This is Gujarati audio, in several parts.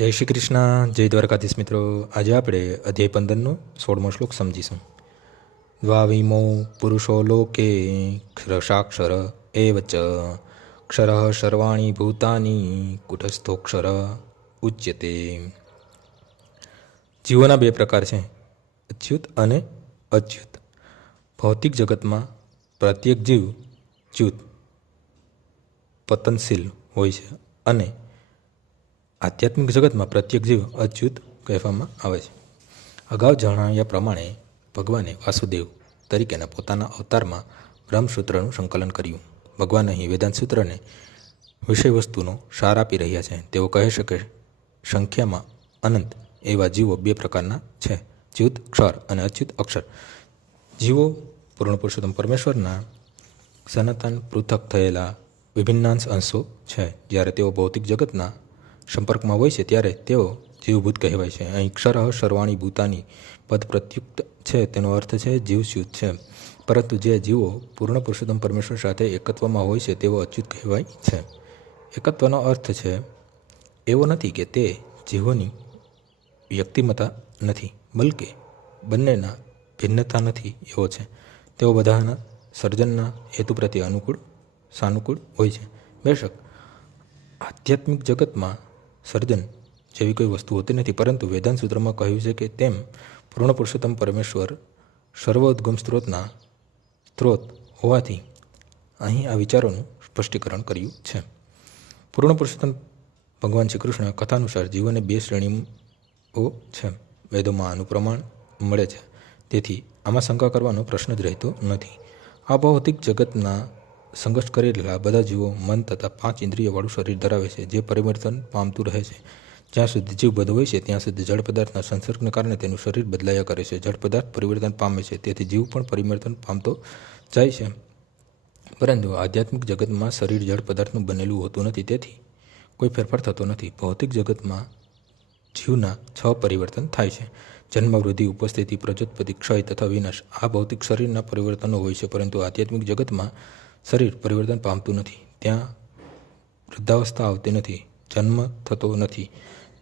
જય શ્રી કૃષ્ણ, જય દ્વારકાધીશ મિત્રો. આજે આપણે અધ્યાય 15નો 16મો શ્લોક સમજીશું. દ્વાવિમો પુરુષો લોકે ક્ષરસાક્ષર એવ ચ ક્ષર સર્વાણી ભૂતાની કુટસ્થોક્ષર ઉચ્યતે. જીવોના બે પ્રકાર છે, અચ્યુત અને અચ્યુત. ભૌતિક જગતમાં પ્રત્યેક જીવ ચ્યુત પતનશીલ હોય છે અને આધ્યાત્મિક જગતમાં પ્રત્યેક જીવ અચ્યુત કહેવામાં આવે છે. અગાઉ જણાવ્યા પ્રમાણે ભગવાને વાસુદેવ તરીકેના પોતાના અવતારમાં બ્રહ્મસૂત્રનું સંકલન કર્યું. ભગવાન અહીં વેદાંત સૂત્રને વિષય વસ્તુનો સાર આપી રહ્યા છે. તેઓ કહે છે કે સંખ્યામાં અનંત એવા જીવો બે પ્રકારના છે, ચ્યુત ક્ષર અને અચ્યુત અક્ષર. જીવો પૂર્ણ પુરુષોત્તમ પરમેશ્વરના સનાતન પૃથક થયેલા વિભિન્નાંશ અંશો છે. જ્યારે તેઓ ભૌતિક જગતના સંપર્કમાં હોય છે ત્યારે તેઓ જીવભૂત કહેવાય છે. અહીં ક્ષર સર્વાણી ભૂતાની પદ પ્રત્યુક્ત છે, તેનો અર્થ છે જીવચ્યુત છે. પરંતુ જે જીવો પૂર્ણ પુરુષોત્તમ પરમેશ્વર સાથે એકત્વમાં હોય છે તેઓ અચ્યુત કહેવાય છે. એકત્વનો અર્થ છે એવો નથી કે તે જીવોની વ્યક્તિમત્તા નથી, બલકે બંનેના ભિન્નતા નથી એવો છે. તેઓ બધાના સર્જનના હેતુ પ્રત્યે સાનુકૂળ હોય છે. બેશક આધ્યાત્મિક જગતમાં સર્જન જેવી કોઈ વસ્તુ હોતી નથી, પરંતુ વેદાંત સૂત્રમાં કહ્યું છે કે તેમ પૂર્ણ પુરુષોત્તમ પરમેશ્વર સર્વોદ્ગમ સ્ત્રોત હોવાથી અહીં આ વિચારોનું સ્પષ્ટીકરણ કર્યું છે. પૂર્ણ પુરુષોત્તમ ભગવાન શ્રી કૃષ્ણ કથાનુસાર જીવોને બે શ્રેણીઓ છે. વેદોમાં આનું પ્રમાણ મળે છે, તેથી આમાં શંકા કરવાનો પ્રશ્ન જ રહેતો નથી. આ ભૌતિક જગતના સંઘર્ષ કરેલા બધા જીવો મન તથા 5 ઇન્દ્રિયવાળું શરીર ધરાવે છે, જે પરિવર્તન પામતું રહે છે. જ્યાં સુધી જીવ બદ્ધ હોય છે ત્યાં સુધી જળ પદાર્થના સંસર્ગને કારણે તેનું શરીર બદલાયા કરે છે. જળ પદાર્થ પરિવર્તન પામે છે, તેથી જીવ પણ પરિવર્તન પામતો જાય છે. પરંતુ આધ્યાત્મિક જગતમાં શરીર જળ પદાર્થનું બનેલું હોતું નથી, તેથી કોઈ ફેરફાર થતો નથી. ભૌતિક જગતમાં જીવના 6 પરિવર્તન થાય છે: જન્મ, વૃદ્ધિ, ઉપસ્થિતિ, પ્રજોત્પત્તિ, ક્ષય તથા વિનાશ. આ ભૌતિક શરીરના પરિવર્તનો હોય છે, પરંતુ આધ્યાત્મિક જગતમાં શરીર પરિવર્તન પામતું નથી. ત્યાં વૃદ્ધાવસ્થા આવતી નથી, જન્મ થતો નથી,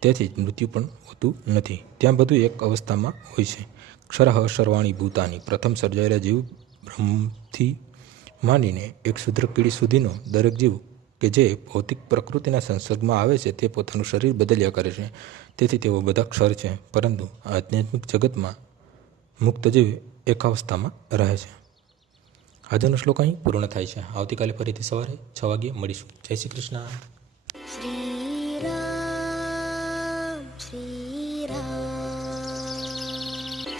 તેથી જ મૃત્યુ પણ હોતું નથી. ત્યાં બધું એક અવસ્થામાં હોય છે. ક્ષર સર્વાણી ભૂતાની. પ્રથમ સર્જાયેલા જીવ બ્રહ્મથી માંડીને એક શુદ્ર કીડી સુધીનો દરેક જીવ કે જે ભૌતિક પ્રકૃતિના સંસર્ગમાં આવે છે તે પોતાનું શરીર બદલ્યા કરે છે, તેથી તેઓ બધા ક્ષર છે. પરંતુ આધ્યાત્મિક જગતમાં મુક્ત જીવ એક અવસ્થામાં રહે છે. આજનો શ્લોક અહીં પૂર્ણ થાય છે. આવતીકાલે ફરીથી સવારે 6 વાગ્યે મળીશું. જય શ્રી કૃષ્ણ. શ્રી રામ શ્રી